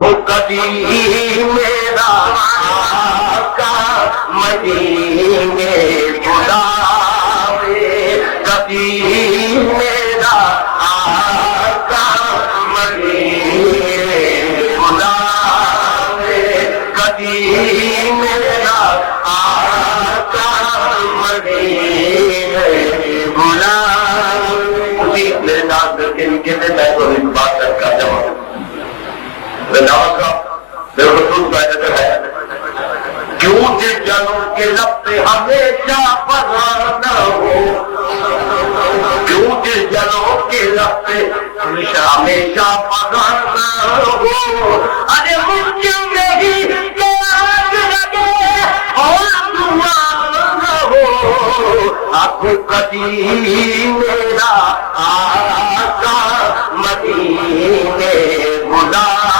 वो कभी मेरा आका मदीने बुलावे, कभी मेरा आका मदीने बुलावे, कभी मेरा आका मदीने बुलावे। मेरे नाम के मैं तो एक बात कर जाऊँ मेरे रसूल का है, क्यों जिस जनों के लब पे हमेशा फराना हो, क्यों जिस जनों के लब पे हमेशा फराना हो। अरे मुश्किल नहीं कि आग लगे और धुआं हो, आपको कभी